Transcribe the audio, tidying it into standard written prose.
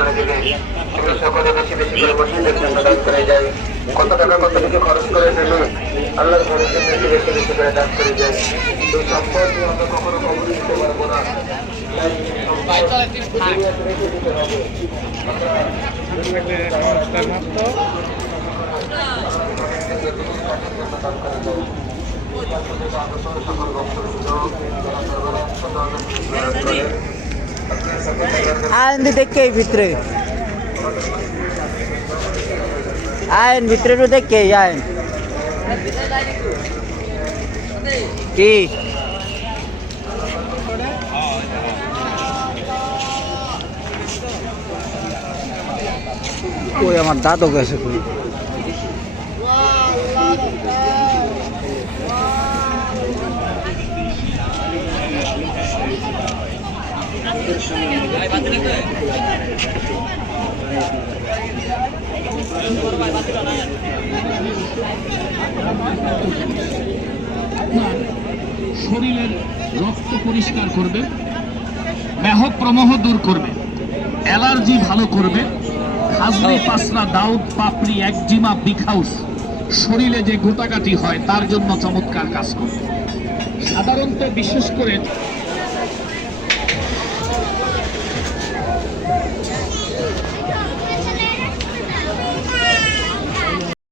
করে দিবে। তুমি সকলে বেশি বেশি করে মসজিদের জন্য দান করে যাই। কত টাকা কত কিছু খরচ করে জন্য আল্লাহর ঘরের জন্য একটু বেশি বেশি করে দান করে যাই। এই সম্পদ নিয়ে আমরা কখনো কবর দিতে পারবো না। আইন দেখে ভিতরে আইন ভিতরে দেখে আইন কি ওই আমার দাদু গেছে তুই শরীরের রক্ত পরিষ্কার করবে, মেহ প্রমোহ দূর করবে, অ্যালার্জি ভালো করবে, হাজরি পাসরা দাউদ পাপড়ি একজিমা বিখাউস শরীরে যে গোটাকাটি হয় তার জন্য চমৎকার কাজ করবে। সাধারণত বিশেষ করে